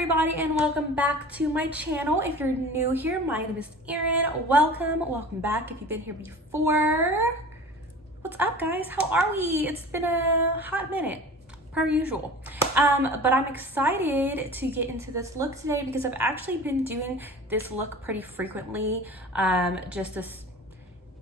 everybody, and welcome back to my channel. If you're new here, my name is Erin. Welcome back. If you've been here before, what's up guys? How are we? It's been a hot minute per usual, but I'm excited to get into this look today because I've actually been doing this look pretty frequently. Just this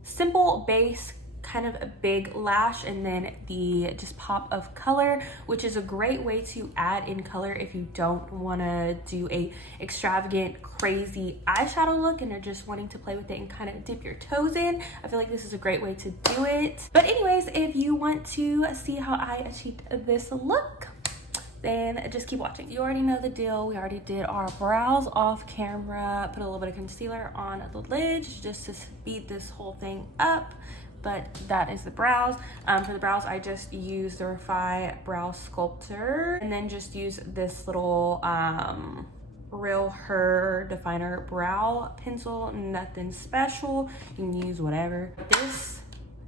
simple base, kind of a big lash, and then the just pop of color, which is a great way to add in color if you don't want to do a extravagant crazy eyeshadow look and are just wanting to play with it and kind of dip your toes in. I feel like this is a great way to do it. But anyways, if you want to see how I achieved this look, then just keep watching. You already know the deal. We already did our brows off camera, put a little bit of concealer on the lids just to speed this whole thing up. But that is the brows. For the brows, I just used the Refi Brow Sculptor and then just use this little Real Her Definer Brow Pencil. Nothing special. You can use whatever. This,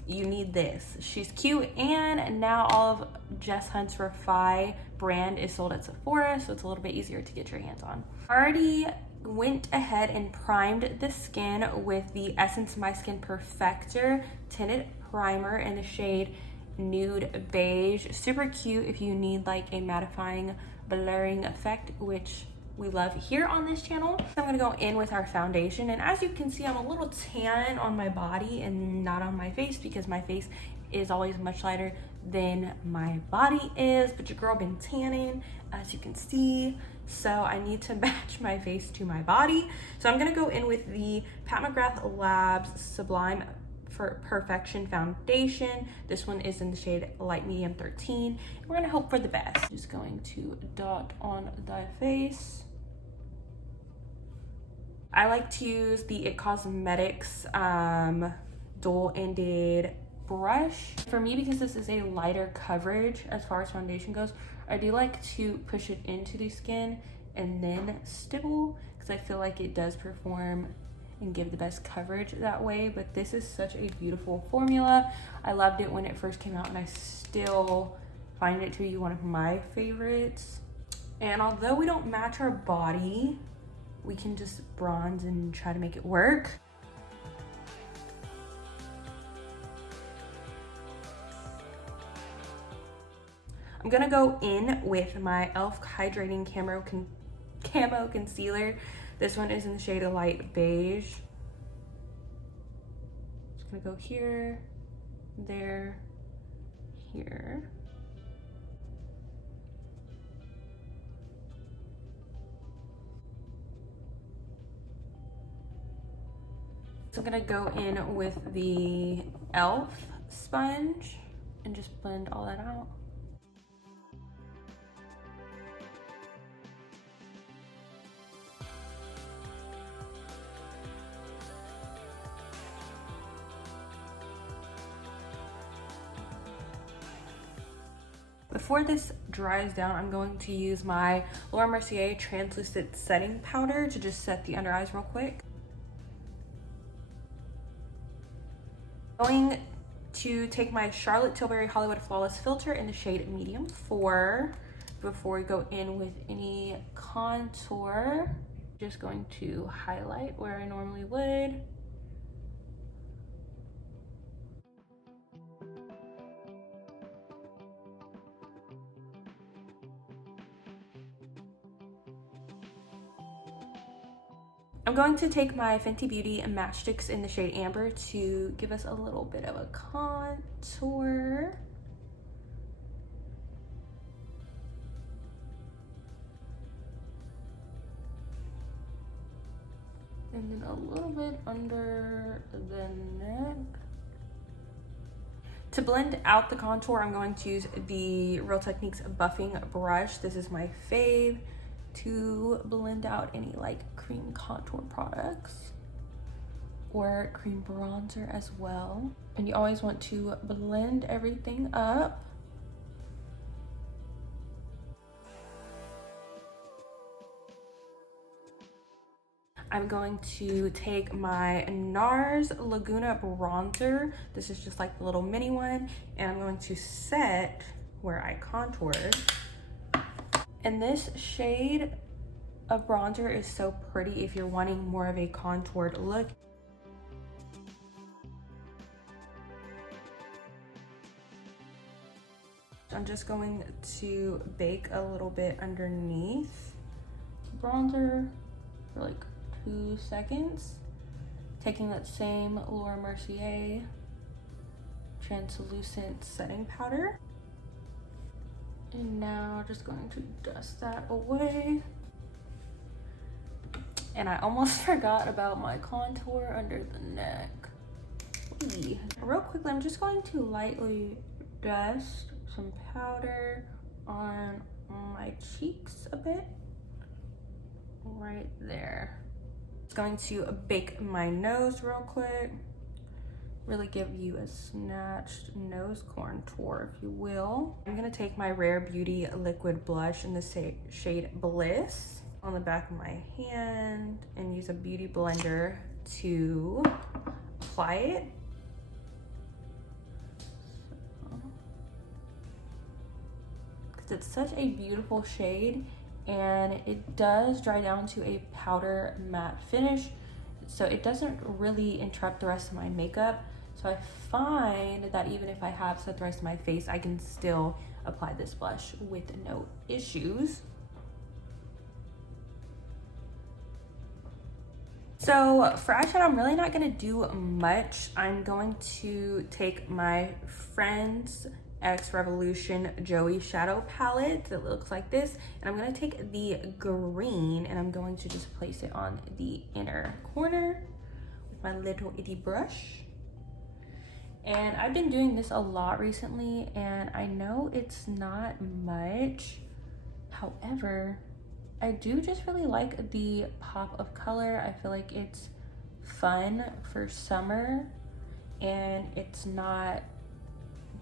you need this. She's cute, and now all of Jess Hunt's Refi brand is sold at Sephora, so it's a little bit easier to get your hands on. Already went ahead and primed the skin with the Essence My Skin Perfector Tinted Primer in the shade Nude Beige. Super cute if you need like a mattifying blurring effect, which we love here on this channel. So I'm gonna go in with our foundation, and as you can see, I'm a little tan on my body and not on my face because my face is always much lighter than my body is, but your girl been tanning, as you can see, so I need to match my face to my body. So I'm gonna go in with the Pat McGrath Labs Sublime for Perfection Foundation. This one is in the shade Light Medium 13. We're gonna hope for the best. Just going to dot on the face. I like to use the It Cosmetics dual-ended brush. For me, because this is a lighter coverage as far as foundation goes, I do like to push it into the skin and then stipple because I feel like it does perform and give the best coverage that way. But this is such a beautiful formula. I loved it when it first came out, and I still find it to be one of my favorites. And although we don't match our body, we can just bronze and try to make it work. I'm gonna go in with my e.l.f. Hydrating Camo Concealer. This one is in the shade of Light Beige. Just gonna go here, there, here. So I'm gonna go in with the e.l.f. sponge and just blend all that out. Before this dries down, I'm going to use my Laura Mercier Translucent Setting Powder to just set the under eyes real quick. Going to take my Charlotte Tilbury Hollywood Flawless Filter in the shade Medium 4 before we go in with any contour. Just going to highlight where I normally would. I'm going to take my Fenty Beauty Matchsticks in the shade Amber to give us a little bit of a contour. And then a little bit under the neck. To blend out the contour, I'm going to use the Real Techniques buffing brush. This is my fave to blend out any like cream contour products or cream bronzer as well. And you always want to blend everything up. I'm going to take my NARS Laguna bronzer. This is just like the little mini one, and I'm going to set where I contoured. And this shade a bronzer is so pretty if you're wanting more of a contoured look. I'm just going to bake a little bit underneath bronzer for like 2 seconds. Taking that same Laura Mercier translucent setting powder. And now just going to dust that away. And I almost forgot about my contour under the neck. Eee. Real quickly, I'm just going to lightly dust some powder on my cheeks a bit. Right there. Just going to bake my nose real quick. Really give you a snatched nose contour, if you will. I'm gonna take my Rare Beauty liquid blush in the shade Bliss on the back of my hand and use a beauty blender to apply it. Because it's such a beautiful shade and it does dry down to a powder matte finish, so it doesn't really interrupt the rest of my makeup. So I find that even if I have set the rest of my face, I can still apply this blush with no issues. So for eyeshadow, I'm really not gonna do much. I'm going to take my Friends X Revolution Joey Shadow Palette that looks like this, and I'm gonna take the green and I'm going to just place it on the inner corner with my little itty brush. And I've been doing this a lot recently, and I know it's not much. However, I do just really like the pop of color. I feel like it's fun for summer, and it's not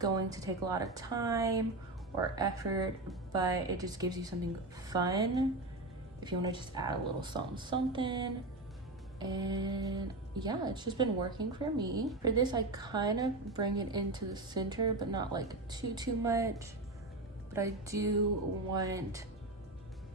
going to take a lot of time or effort, but it just gives you something fun if you want to just add a little something. And yeah, it's just been working for me. For this, I kind of bring it into the center, but not like too much. But I do want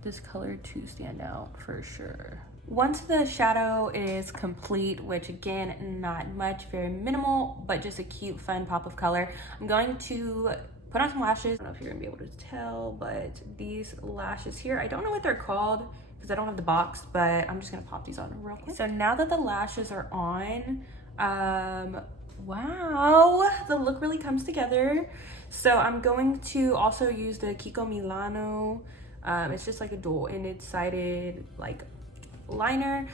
this color to stand out for sure. Once the shadow is complete, which again, not much, very minimal, but just a cute, fun pop of color, I'm going to put on some lashes. I don't know if you're gonna be able to tell, but these lashes here, I don't know what they're called because I don't have the box, but I'm just gonna pop these on real quick. So now that the lashes are on, wow, the look really comes together. So I'm going to also use the Kiko Milano. It's just like a dual-ended sided like liner.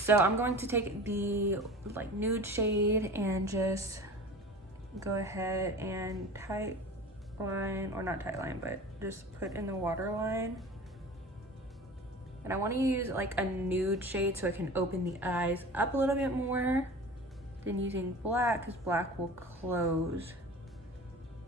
So I'm going to take the like nude shade and just go ahead and tight line, or not tight line, but just put in the waterline. And I want to use like a nude shade so it can open the eyes up a little bit more than using black, because black will close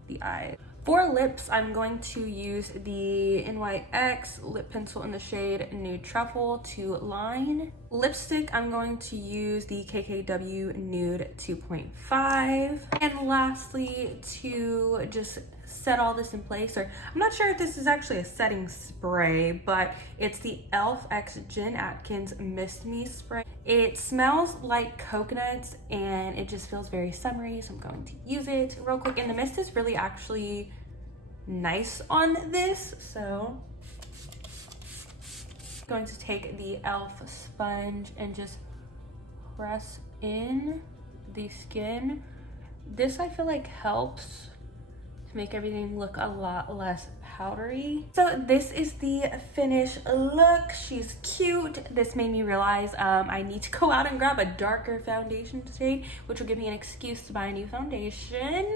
the eyes. For lips, I'm going to use the NYX lip pencil in the shade Nude Truffle to line. Lipstick, I'm going to use the KKW Nude 2.5. And lastly, to just set all this in place, or I'm not sure if this is actually a setting spray, but it's the e.l.f. X Jen Atkins Mist Me Spray. It smells like coconuts and it just feels very summery, so I'm going to use it real quick. And the mist is really actually nice on this, so I'm going to take the e.l.f. sponge and just press in the skin. This I feel like helps to make everything look a lot less powdery. So this is the finished look. She's cute. This made me realize I need to go out and grab a darker foundation today, which will give me an excuse to buy a new foundation.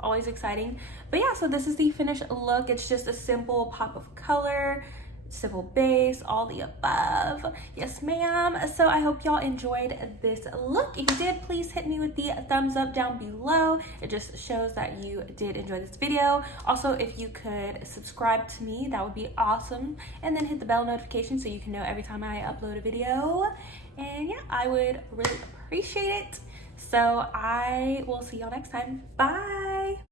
Always exciting. But yeah, so this is the finished look. It's just a simple pop of color, simple base, all the above. Yes ma'am. So I hope y'all enjoyed this look. If you did, please hit me with the thumbs up down below. It just shows that you did enjoy this video. Also, if you could subscribe to me, that would be awesome, and then hit the bell notification so you can know every time I upload a video. And yeah, I would really appreciate it. So I will see y'all next time. Bye.